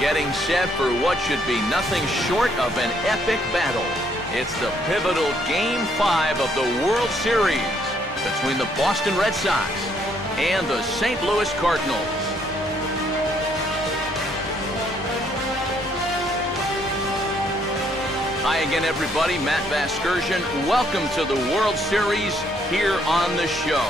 Getting set for what should be nothing short of an epic battle. It's the pivotal Game 5 of the World Series between the Boston Red Sox and the St. Louis Cardinals. Hi again, everybody. Matt Vasgersian. Welcome to the World Series here on the show.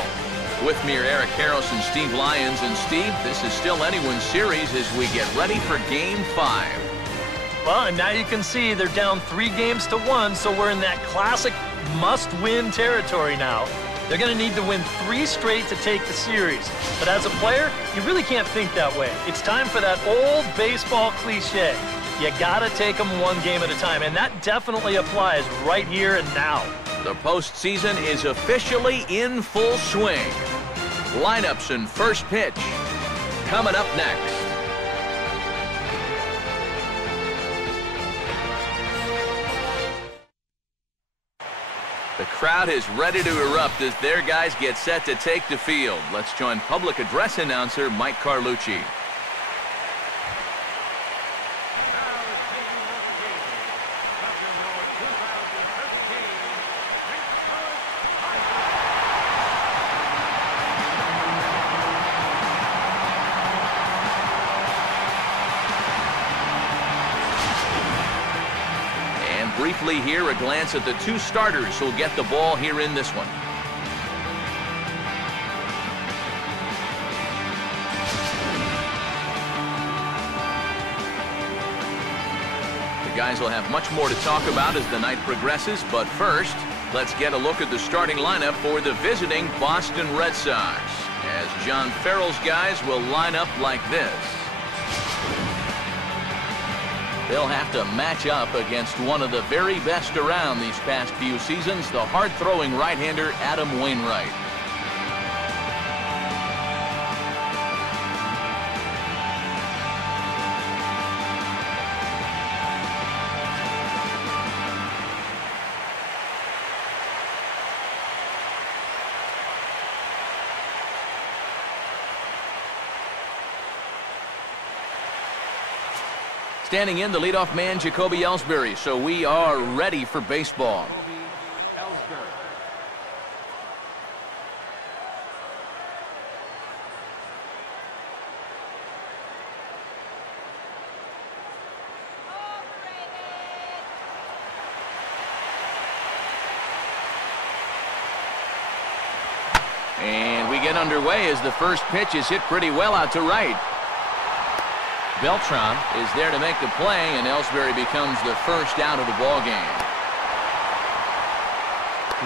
With me are Eric Harris and Steve Lyons. And Steve, this is still anyone's series as we get ready for Game 5. Well, and now you can see they're down 3-1, so we're in that classic must-win territory now. They're going to need to win 3 straight to take the series. But as a player, you really can't think that way. It's time for that old baseball cliche. You got to take them one game at a time, and that definitely applies right here and now. The postseason is officially in full swing. Lineups and first pitch coming up next. The crowd is ready to erupt as their guys get set to take the field. Let's join public address announcer Mike Carlucci. Briefly here, a glance at the 2 starters who'll get the ball here in this one. The guys will have much more to talk about as the night progresses, but first, let's get a look at the starting lineup for the visiting Boston Red Sox, as John Farrell's guys will line up like this. They'll have to match up against one of the very best around these past few seasons, the hard-throwing right-hander Adam Wainwright. Standing in, the leadoff man, Jacoby Ellsbury. So we are ready for baseball. And we get underway as the first pitch is hit pretty well out to right. Beltran is there to make the play, and Ellsbury becomes the first out of the ball game.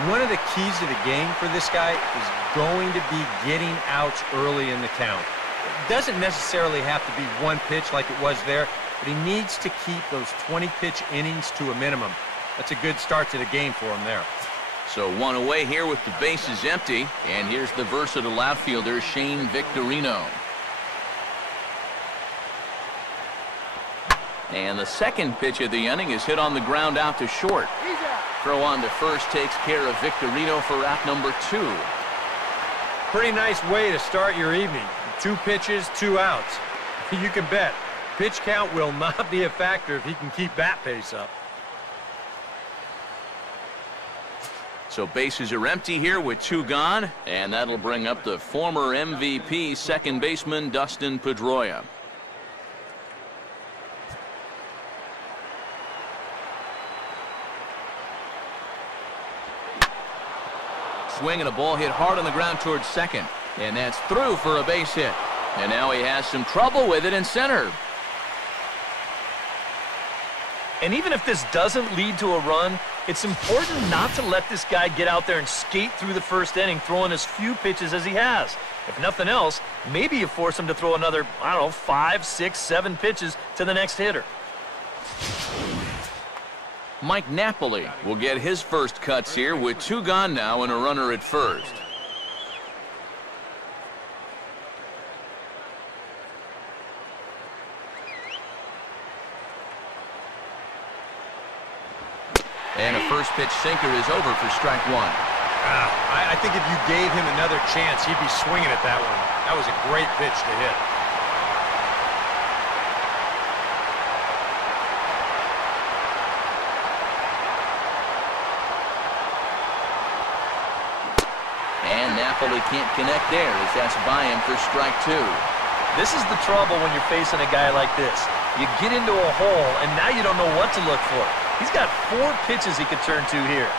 One of the keys to the game for this guy is going to be getting outs early in the count. It doesn't necessarily have to be one pitch like it was there, but he needs to keep those 20-pitch innings to a minimum. That's a good start to the game for him there. So one away here with the bases empty, and here's the versatile outfielder, Shane Victorino. And the second pitch of the inning is hit on the ground out to short. Throw on to first takes care of Victorino for out number 2. Pretty nice way to start your evening. 2 pitches, 2 outs. You can bet pitch count will not be a factor if he can keep that pace up. So bases are empty here with 2 gone, and that'll bring up the former MVP second baseman Dustin Pedroia. Swing and a ball hit hard on the ground towards second. And that's through for a base hit. And now he has some trouble with it in center. And even if this doesn't lead to a run, it's important not to let this guy get out there and skate through the first inning, throwing as few pitches as he has. If nothing else, maybe you force him to throw another, I don't know, 5, 6, 7 pitches to the next hitter. Mike Napoli will get his first cuts here with 2 gone now and a runner at first. And a first pitch sinker is over for strike 1. I think if you gave him another chance, he'd be swinging at that one. That was a great pitch to hit. And Napoli can't connect there as that's by him for strike 2. This is the trouble when you're facing a guy like this. You get into a hole, and now you don't know what to look for. He's got 4 pitches he could turn to here.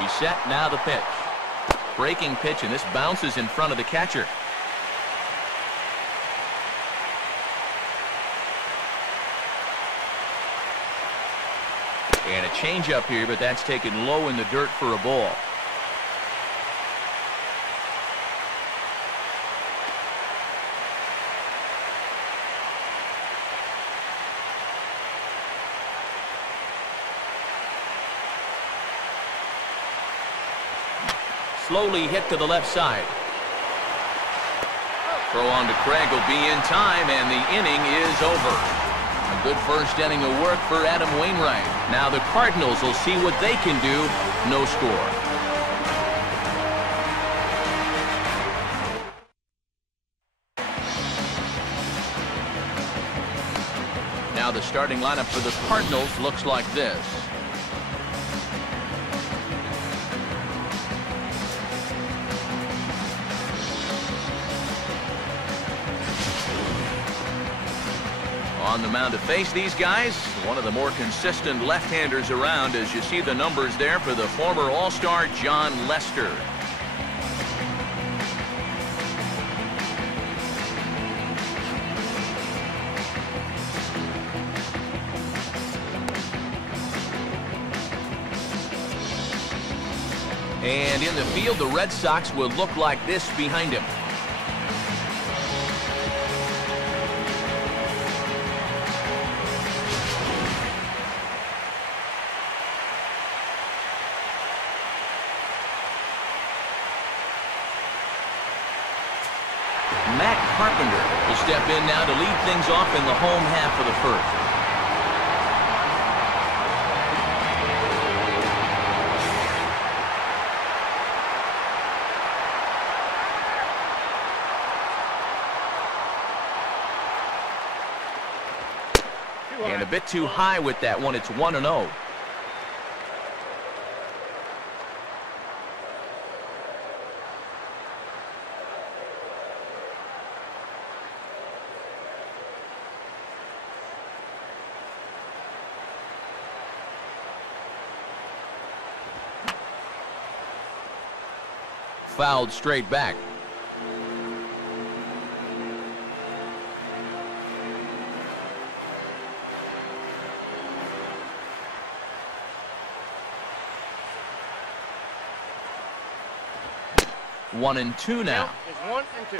He's set, now the pitch. Breaking pitch, and this bounces in front of the catcher. And a changeup here, but that's taken low in the dirt for a ball. Slowly hit to the left side. Throw on to Craig will be in time, and the inning is over. A good first inning of work for Adam Wainwright. Now the Cardinals will see what they can do. No score. Now the starting lineup for the Cardinals looks like this. On the mound to face these guys, one of the more consistent left-handers around, as you see the numbers there for the former All-Star John Lester. And in the field, the Red Sox will look like this behind him. Matt Carpenter will step in now to lead things off in the home half of the first. And a bit too high with that one. It's 1-0. Fouled straight back. One and two now. Is 1 and 2.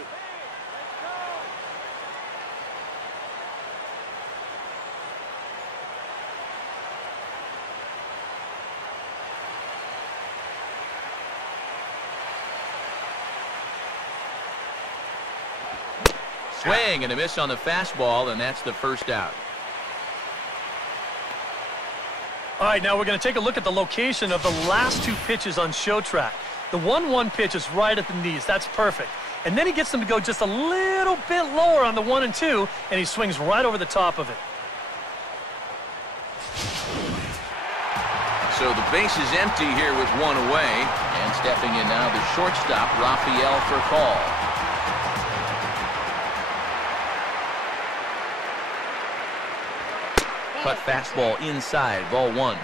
Swing and a miss on the fastball, and that's the first out. All right, now we're going to take a look at the location of the last 2 pitches on show track. The 1-1 pitch is right at the knees. That's perfect. And then he gets them to go just a little bit lower on the 1 and 2, and he swings right over the top of it. So the base is empty here with 1 away. And stepping in now, the shortstop, Rafael for call. Cut fastball inside, ball 1.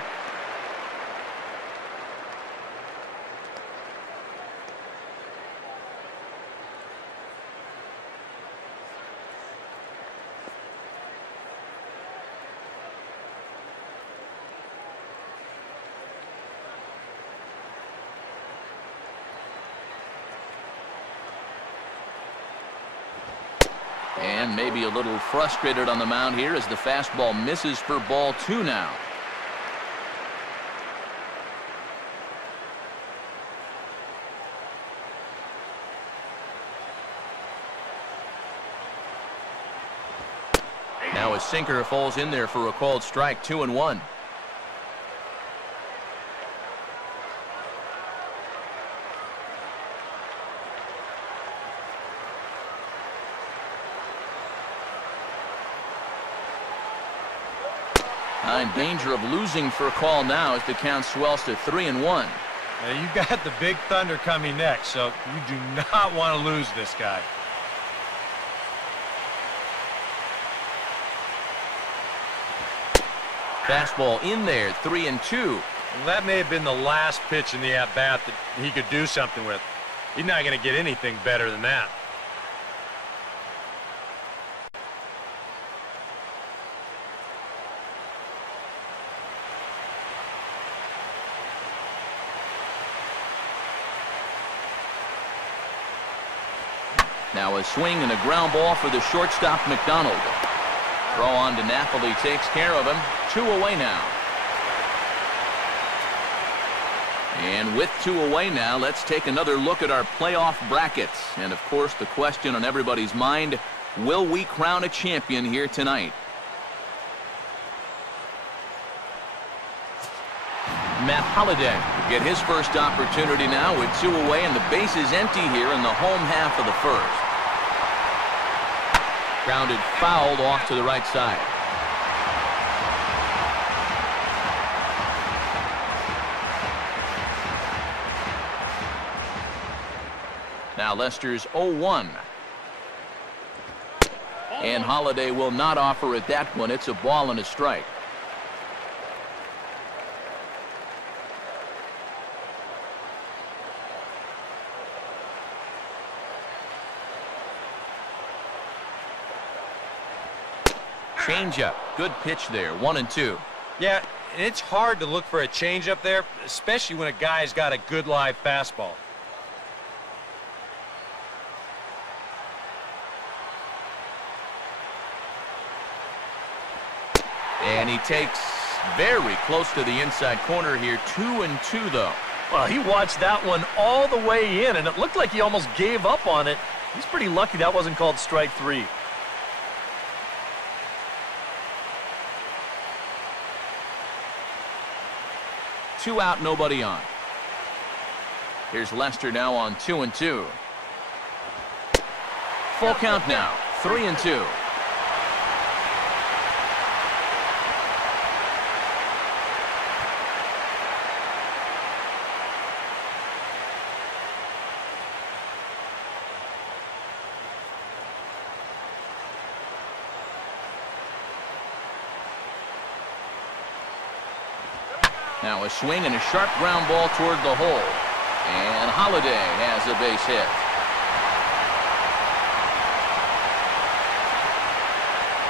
And maybe a little frustrated on the mound here as the fastball misses for ball 2 now. Now a sinker falls in there for a called strike, 2-1. In danger of losing for a call now as the count swells to 3-1. Now you got the big thunder coming next, so you do not want to lose this guy. Fastball in there, 3-2. Well, that may have been the last pitch in the at-bat that he could do something with. He's not going to get anything better than that. Now a swing and a ground ball for the shortstop, McDonald. Throw on to Napoli takes care of him. 2 away now. And with 2 away now, let's take another look at our playoff brackets. And of course, the question on everybody's mind, will we crown a champion here tonight? Matt Holliday will get his first opportunity now with 2 away, and the base is empty here in the home half of the first. Grounded fouled off to the right side. Now Lester's 0-1. And Holliday will not offer at that one. It's a ball and a strike. Changeup. Good pitch there. 1-2. Yeah, it's hard to look for a changeup there, especially when a guy's got a good live fastball. And he takes very close to the inside corner here. 2-2 though. Well, he watched that one all the way in, and it looked like he almost gave up on it. He's pretty lucky that wasn't called strike 3. Two out, nobody on. Here's Lester now on 2-2. Full count now, 3-2. Now a swing and a sharp ground ball toward the hole. And Holliday has a base hit.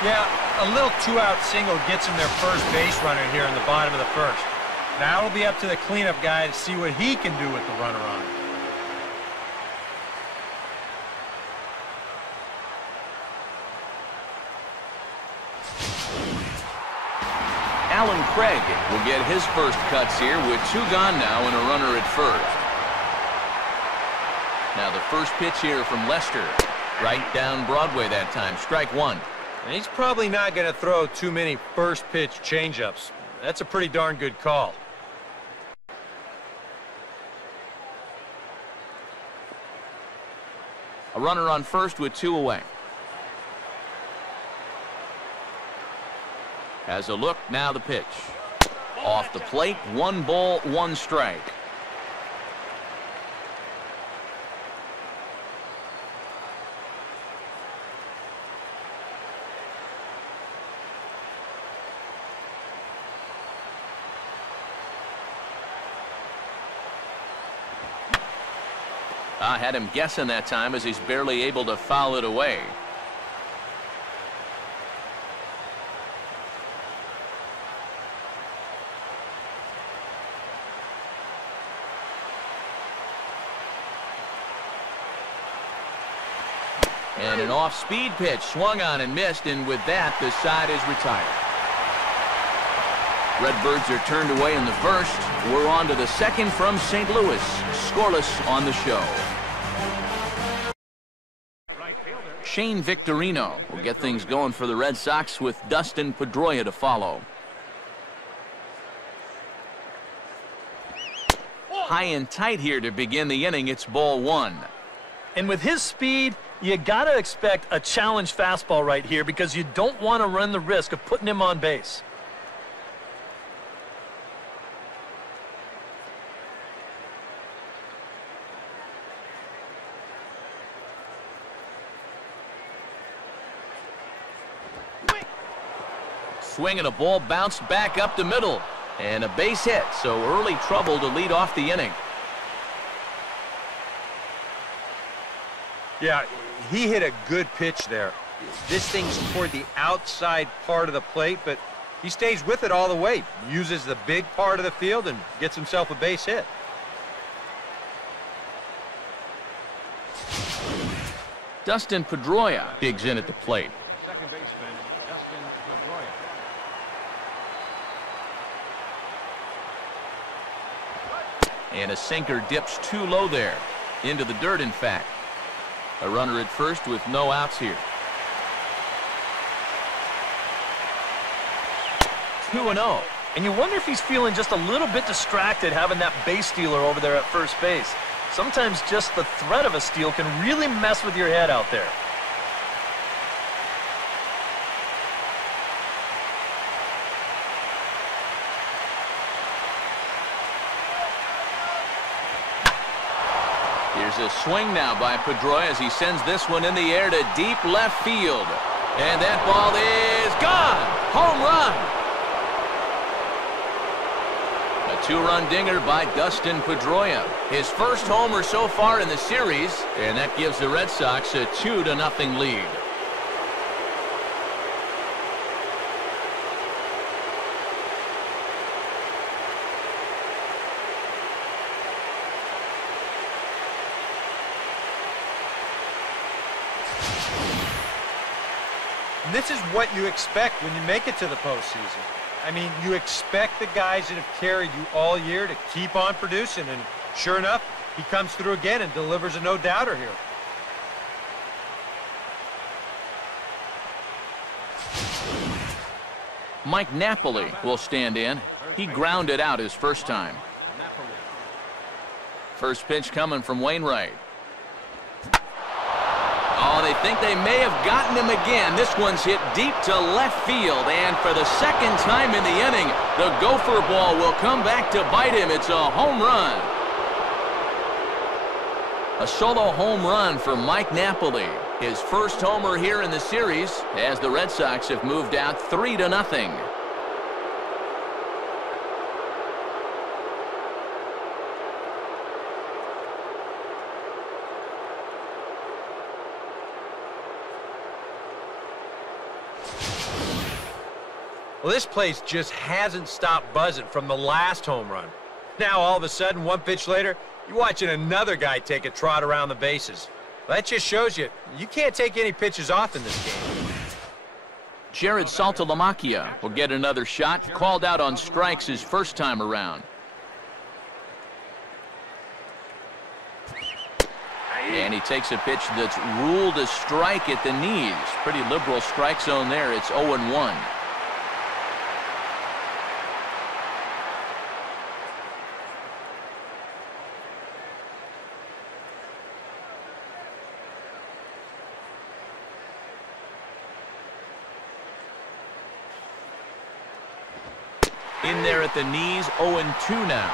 Yeah, a little 2-out single gets him their first base runner here in the bottom of the first. Now it'll be up to the cleanup guy to see what he can do with the runner on. Alan Craig will get his first cuts here with 2 gone now and a runner at first. Now the first pitch here from Lester. Right down Broadway that time. Strike 1. And he's probably not going to throw too many first pitch changeups. That's a pretty darn good call. A runner on first with 2 away. Has a look, now the pitch. Off the plate, 1 ball, 1 strike. I had him guessing that time as he's barely able to foul it away. And an off-speed pitch swung on and missed, and with that, the side is retired. Redbirds are turned away in the first. We're on to the second from St. Louis. Scoreless on the show. Shane Victorino will get things going for the Red Sox with Dustin Pedroia to follow. High and tight here to begin the inning. It's ball one. And with his speed, you got to expect a challenge fastball right here because you don't want to run the risk of putting him on base. Swing and a ball bounced back up the middle. And a base hit, so early trouble to lead off the inning. Yeah, he hit a good pitch there. This thing's toward the outside part of the plate, but he stays with it all the way. Uses the big part of the field and gets himself a base hit. Dustin Pedroia digs in at the plate. Second baseman, Dustin Pedroia. And a sinker dips too low there. Into the dirt, in fact. A runner at first with no outs here. 2-0. And you wonder if he's feeling just a little bit distracted having that base stealer over there at first base. Sometimes just the threat of a steal can really mess with your head out there. Here's a swing now by Pedroia as he sends this one in the air to deep left field. And that ball is gone. Home run. A two-run dinger by Dustin Pedroia. His first homer so far in the series, and that gives the Red Sox a 2-0 lead. This is what you expect when you make it to the postseason. I mean, you expect the guys that have carried you all year to keep on producing, and sure enough, he comes through again and delivers a no-doubter here. Mike Napoli will stand in. He grounded out his first time. First pitch coming from Wainwright. Oh, they think they may have gotten him again. This one's hit deep to left field, and for the second time in the inning, the gopher ball will come back to bite him. It's a home run. A solo home run for Mike Napoli. His first homer here in the series as the Red Sox have moved out 3-0. Well, this place just hasn't stopped buzzing from the last home run. Now, all of a sudden, one pitch later, you're watching another guy take a trot around the bases. That just shows you can't take any pitches off in this game. Jared Saltalamacchia will get another shot, called out on strikes his first time around. And he takes a pitch that's ruled a strike at the knees. Pretty liberal strike zone there. It's 0-1. In there at the knees, 0-2 now.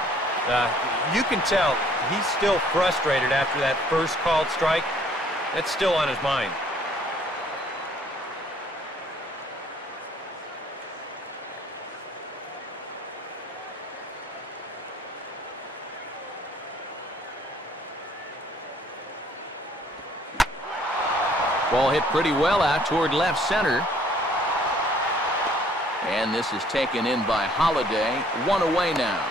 You can tell he's still frustrated after that first called strike. That's still on his mind. Ball hit pretty well out toward left center. And this is taken in by Holiday. One away now.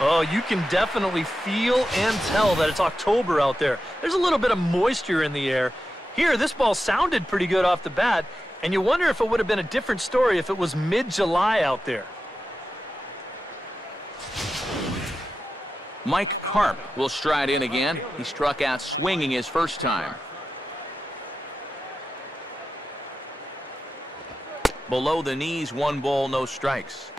Oh, you can definitely feel and tell that it's October out there. There's a little bit of moisture in the air. Here, this ball sounded pretty good off the bat, and you wonder if it would have been a different story if it was mid-July out there. Mike Karp will stride in again. He struck out swinging his first time. Below the knees, 1 ball, no strikes.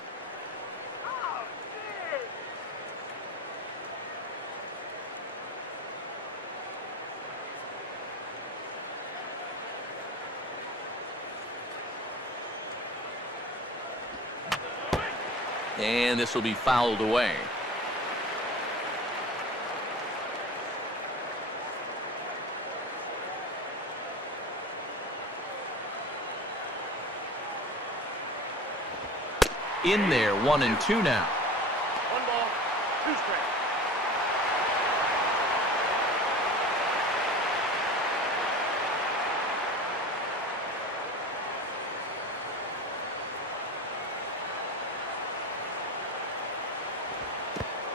And this will be fouled away. In there, 1-2 now. 1 ball, 2 strikes.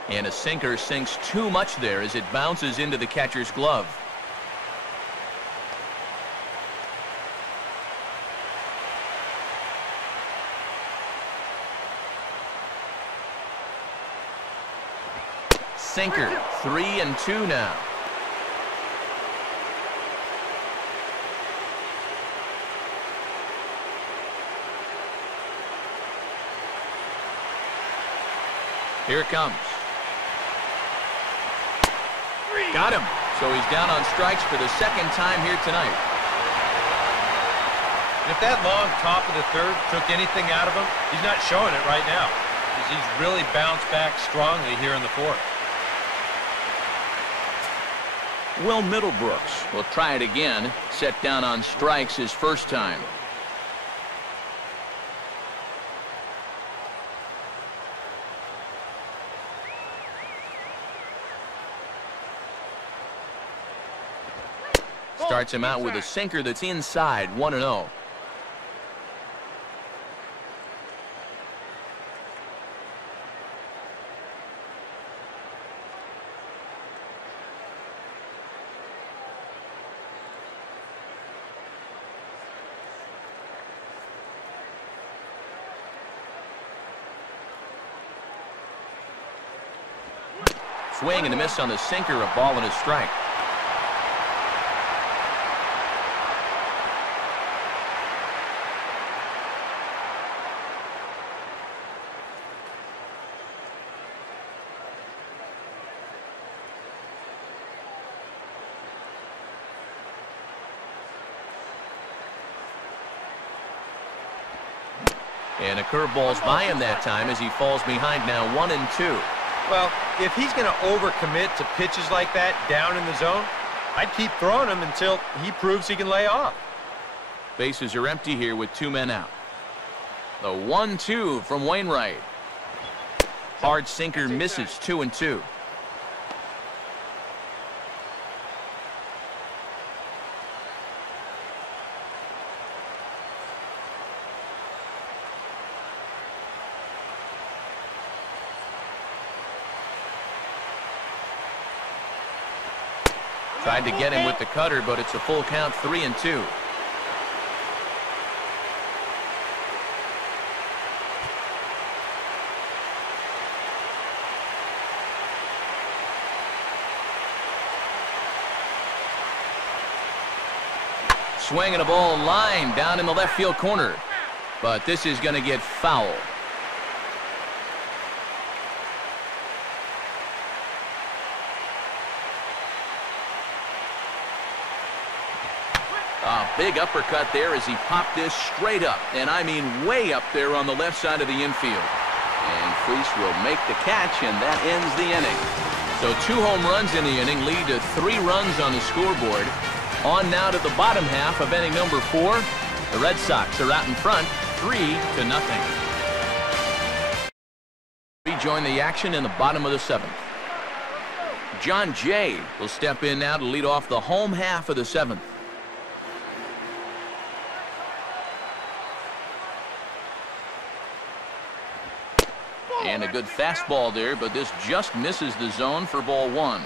And a sinker sinks too much there as it bounces into the catcher's glove. Sinker, 3-2 now. Here it comes. Got him. So he's down on strikes for the 2nd time here tonight. And if that long top of the 3rd took anything out of him, he's not showing it right now. He's really bounced back strongly here in the 4th. Will Middlebrooks will try it again. Set down on strikes his first time. Starts him out with a sinker that's inside, 1-0. Swing and a miss on the sinker, a ball and a strike. And a curveball's by him that time as he falls behind now, 1-2. Well, if he's going to overcommit to pitches like that down in the zone, I'd keep throwing him until he proves he can lay off. Bases are empty here with 2 men out. The 1-2 from Wainwright. Hard sinker misses, 2-2. Tried to get him with the cutter, but it's a full count, 3-2. Swinging a ball line down in the left field corner. But this is going to get foul. A big uppercut there as he popped this straight up, and I mean way up there on the left side of the infield. And Fleece will make the catch, and that ends the inning. So 2 home runs in the inning lead to 3 runs on the scoreboard. On now to the bottom half of inning number 4. The Red Sox are out in front, 3-0. Rejoin the action in the bottom of the 7th. John Jay will step in now to lead off the home half of the 7th. And a good fastball there, but this just misses the zone for ball one.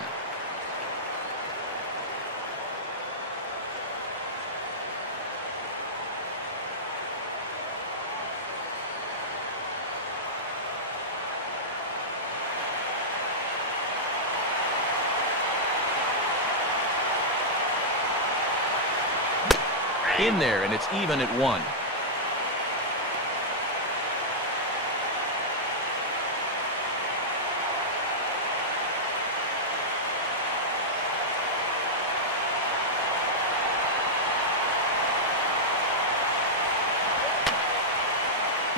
In there, and it's even at 1.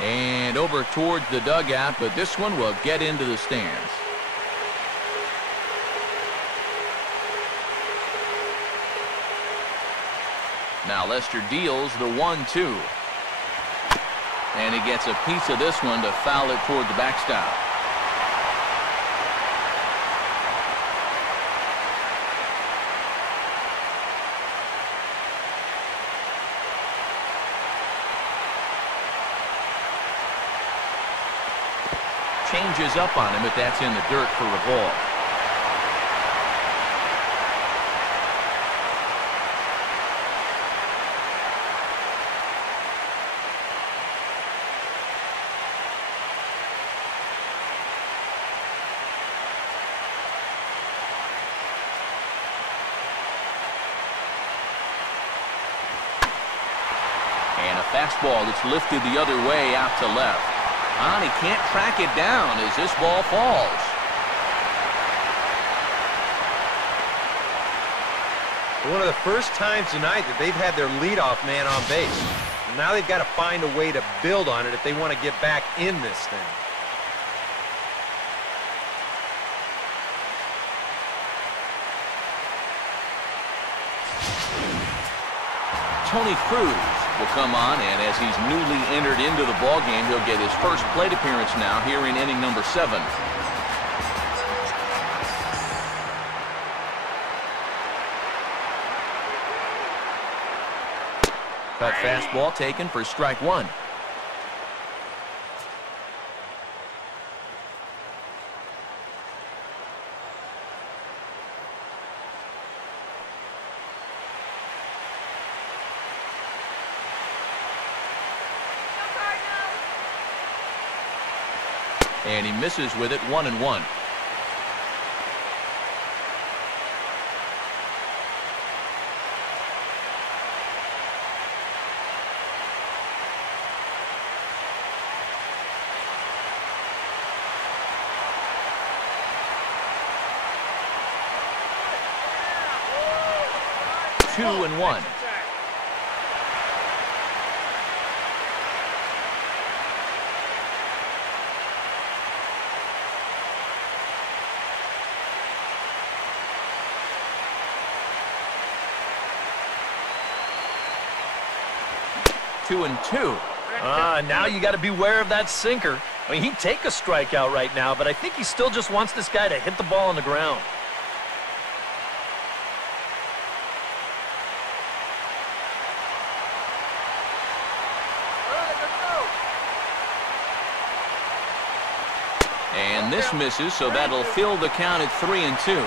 And over towards the dugout, but this one will get into the stands. Now Lester deals the 1-2. And he gets a piece of this one to foul it toward the backstop. Changes up on him, but that's in the dirt for a ball. And a fastball that's lifted the other way out to left. And he can't track it down as this ball falls. One of the first times tonight that they've had their leadoff man on base. Now they've got to find a way to build on it if they want to get back in this thing. Tony Cruz will come on, and as he's newly entered into the ballgame, he'll get his first plate appearance now here in inning number 7. Cut fastball taken for strike 1. And he misses with it, 1-1. Two and 1. Two and 2. Now you got to beware of that sinker. I mean, he'd take a strikeout right now, but I think he still just wants this guy to hit the ball on the ground. And this misses, so that'll fill the count at 3-2.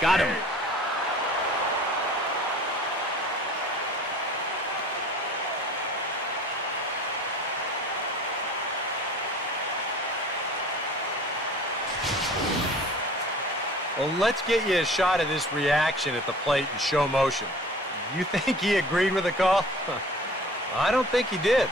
Got him. Well, let's get you a shot of this reaction at the plate in show motion. You think he agreed with the call? I don't think he did.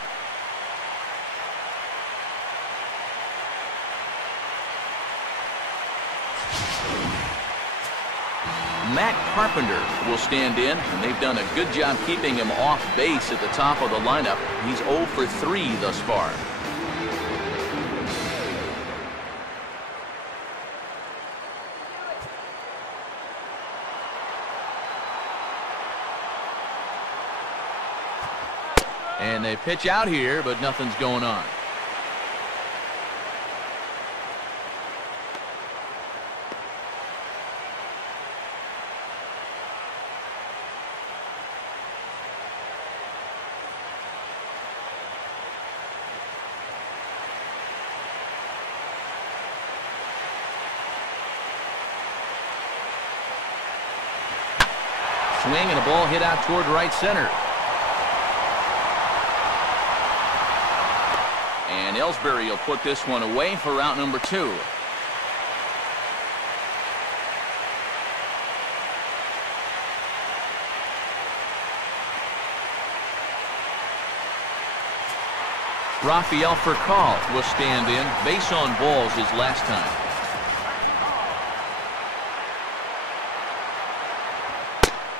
Matt Carpenter will stand in, and they've done a good job keeping him off base at the top of the lineup. He's 0 for 3 thus far. And they pitch out here, but nothing's going on. Swing and a ball hit out toward right center. And Ellsbury will put this one away for out number 2. Rafael Furcal will stand in. Base on balls his last time.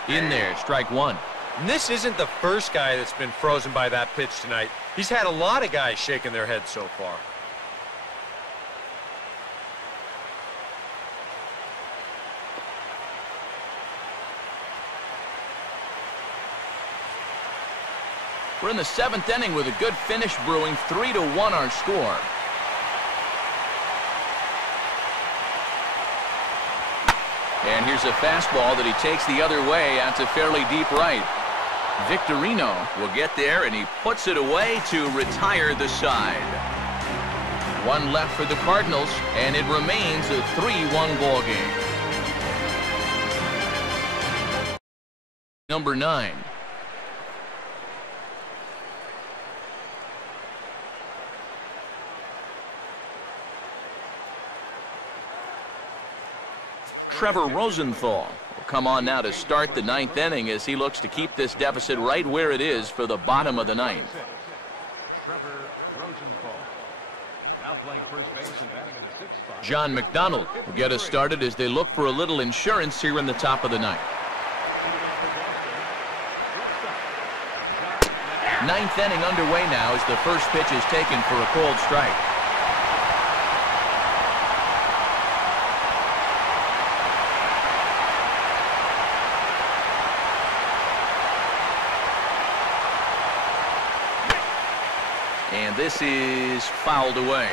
In there, strike 1. And this isn't the first guy that's been frozen by that pitch tonight. He's had a lot of guys shaking their heads so far. We're in the 7th inning with a good finish brewing. 3-1 our score. And here's a fastball that he takes the other way out to fairly deep right. Victorino will get there, and he puts it away to retire the side. 1 left for the Cardinals, and it remains a 3-1 ball game. Number 9. Trevor Rosenthal will come on now to start the 9th inning as he looks to keep this deficit right where it is for the bottom of the 9th. Trevor Rosenthal. Now playing first base and batting in the 6th spot. John McDonald will get us started as they look for a little insurance here in the top of the 9th. 9th inning underway now as the first pitch is taken for a cold strike. And this is fouled away.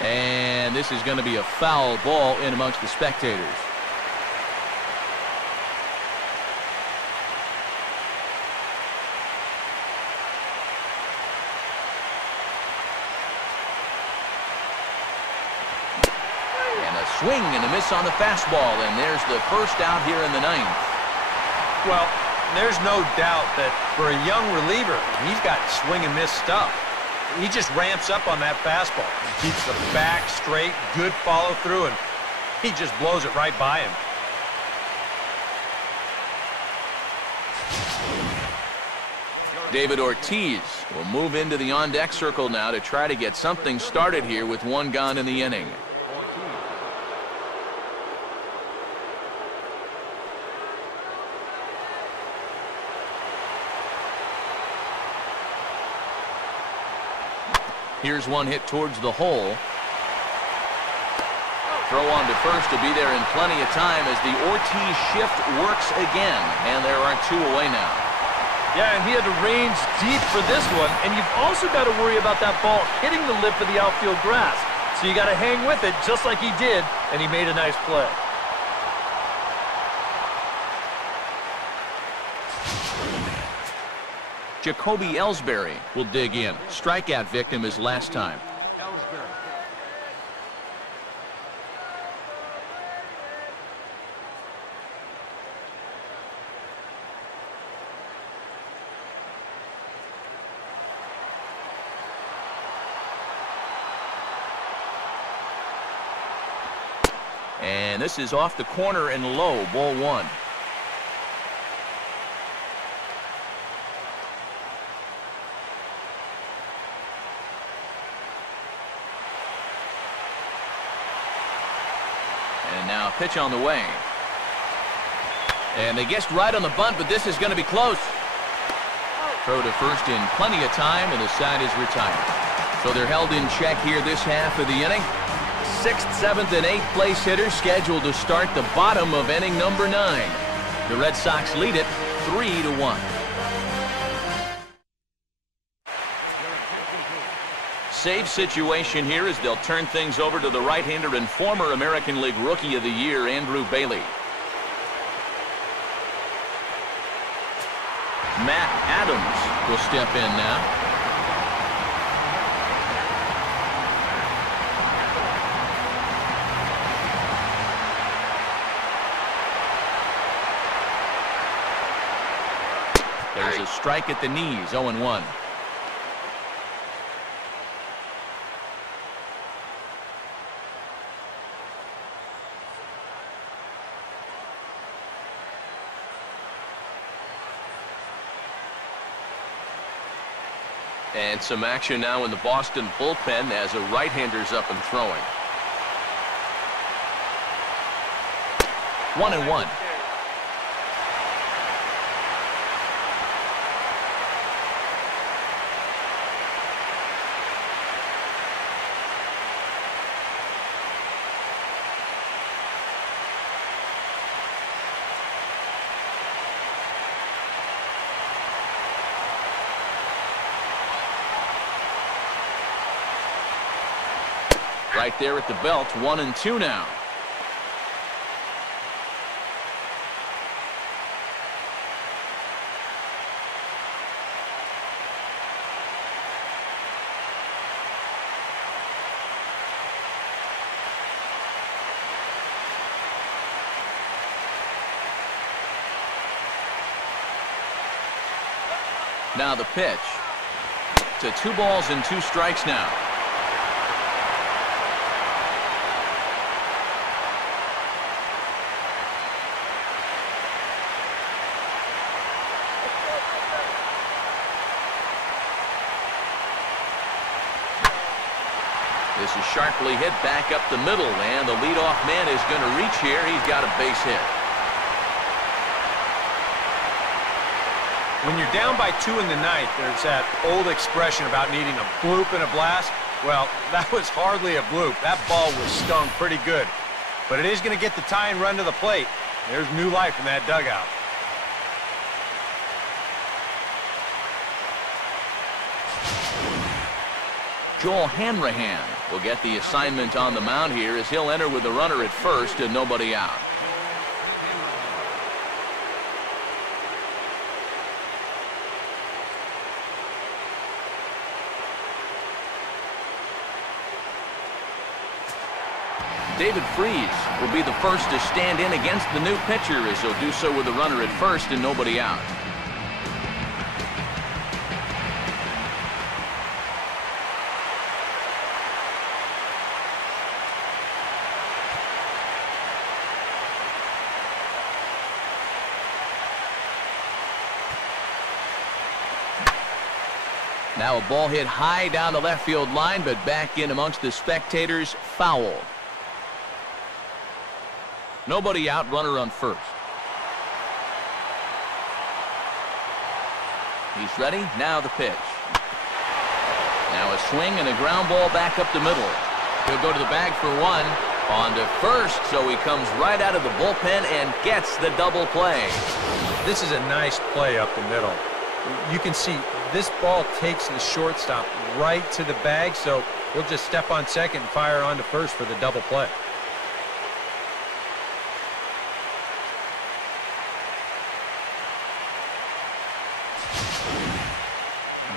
And this is going to be a foul ball in amongst the spectators. Swing and a miss on the fastball, and there's the first out here in the 9th. Well, there's no doubt that for a young reliever, he's got swing and miss stuff. He just ramps up on that fastball. He keeps the back straight, good follow through, and he just blows it right by him. David Ortiz will move into the on-deck circle now to try to get something started here with 1 gone in the inning. Here's one hit towards the hole. Throw on to first to be there in plenty of time as the Ortiz shift works again. And there are 2 away now. Yeah, and he had to range deep for this one. And you've also got to worry about that ball hitting the lip of the outfield grass. So you got to hang with it just like he did, and he made a nice play. Jacoby Ellsbury will dig in. Strikeout victim his last time. Ellsbury. And this is off the corner and low, ball 1. And now pitch on the way. And they guessed right on the bunt, but this is going to be close. Throw to first in plenty of time, and the side is retired. So they're held in check here this half of the inning. 6th, 7th, and 8th place hitters scheduled to start the bottom of inning number 9. The Red Sox lead it 3-1. Save situation here as they'll turn things over to the right-hander and former American League Rookie of the Year, Andrew Bailey. Matt Adams will step in now. There's a strike at the knees, 0-1. And some action now in the Boston bullpen as a right-hander's up and throwing. 1-1. Right there at the belt, 1-2 now. Now the pitch. To 2 balls and 2 strikes now. This is sharply hit back up the middle, and the leadoff man is going to reach here. He's got a base hit. When you're down by 2 in the ninth, there's that old expression about needing a bloop and a blast. Well, that was hardly a bloop. That ball was stung pretty good. But it is going to get the tying run to the plate. There's new life in that dugout. Joel Hanrahan will get the assignment on the mound here as he'll enter with the runner at first and nobody out. David Freese will be the first to stand in against the new pitcher as he'll do so with the runner at first and nobody out. Now a ball hit high down the left field line, but back in amongst the spectators, foul. Nobody out, runner on first. He's ready, now the pitch. Now a swing and a ground ball back up the middle. He'll go to the bag for 1. On to first, so he comes right out of the bullpen and gets the double play. This is a nice play up the middle. You can see this ball takes the shortstop right to the bag, so he'll just step on second and fire on to first for the double play.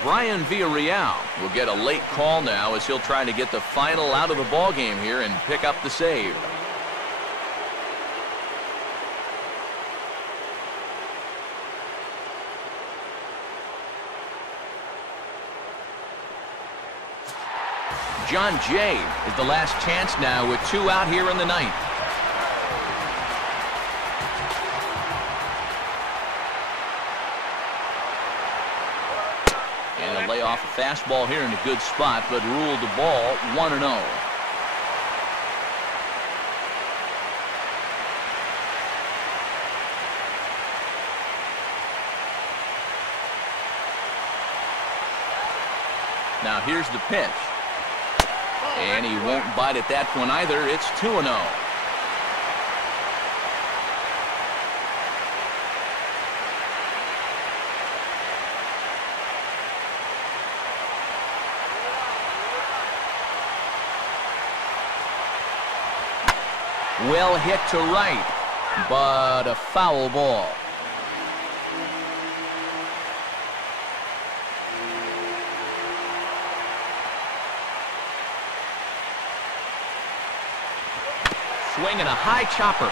Brian Villarreal will get a late call now as he'll try to get the final out of the ball game here and pick up the save. John Jay is the last chance now with 2 out here in the ninth. And he'll lay off a fastball here in a good spot, but ruled the ball 1-0. Now here's the pitch. And he won't bite at that one either. It's 2-0. Well hit to right, but a foul ball. Swinging a high chopper.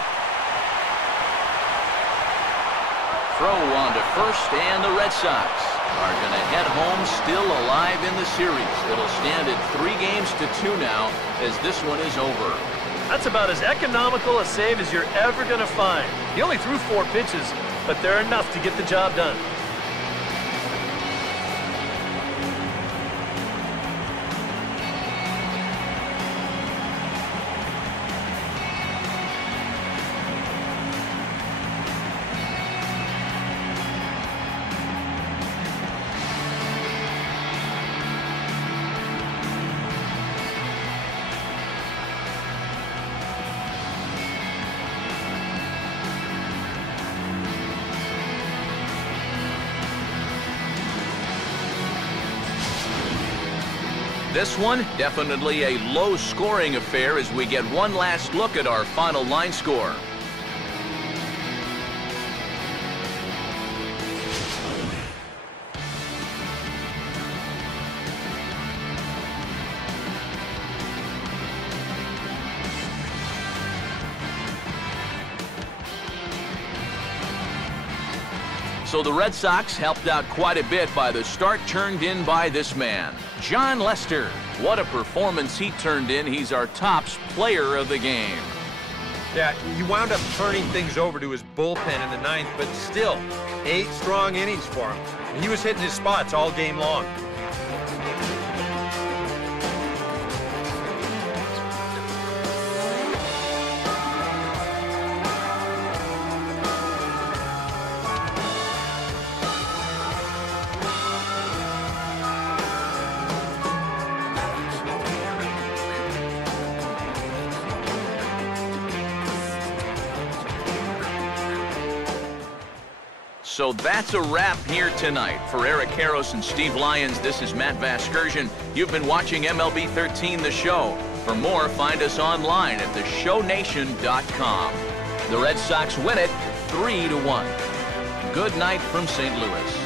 Throw on to first, and the Red Sox are going to head home still alive in the series. It'll stand at 3-2 now as this one is over. That's about as economical a save as you're ever going to find. He only threw 4 pitches, but they're enough to get the job done. This one, definitely a low-scoring affair as we get one last look at our final line score. So the Red Sox helped out quite a bit by the start turned in by this man, John Lester. What a performance he turned in. He's our tops player of the game. Yeah, he wound up turning things over to his bullpen in the 9th, but still, 8 strong innings for him. And he was hitting his spots all game long. So that's a wrap here tonight. For Eric Karros and Steve Lyons, this is Matt Vasgersian. You've been watching MLB 13 The Show. For more, find us online at theshownation.com. The Red Sox win it 3-1. Good night from St. Louis.